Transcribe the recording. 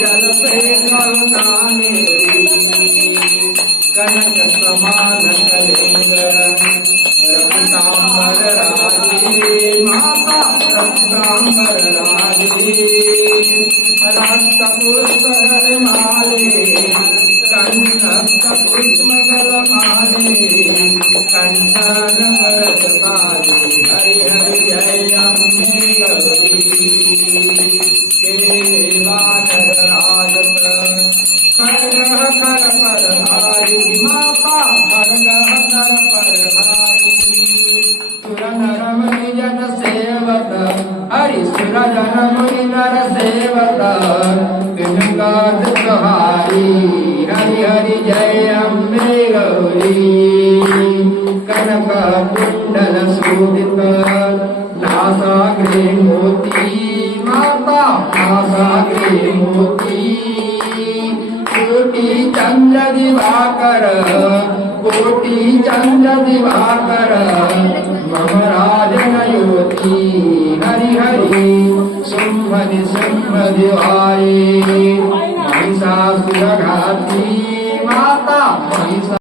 जल पे करुणाने कनक समान कलिंग रक्तांबर राजे माता रक्तांबर राजे रक्त पुष्प माले कंठ पुष्प माले कंठन भरत पाले हरि हरि जय अम्बे गौरी हरि सुर जन मुनि नर सेवक तुहारी हरि हरि जय अम्बे गौरी कनक कुंडल शोभित नासाग्रे मोती माता नासाग्रे मोती कोटि चंद्र दिवाकर कोटि चंद्र दिवाकर मम राजन योति हरि हरि सुमधि सुमधि आये महिषासुर घाती माता महिषा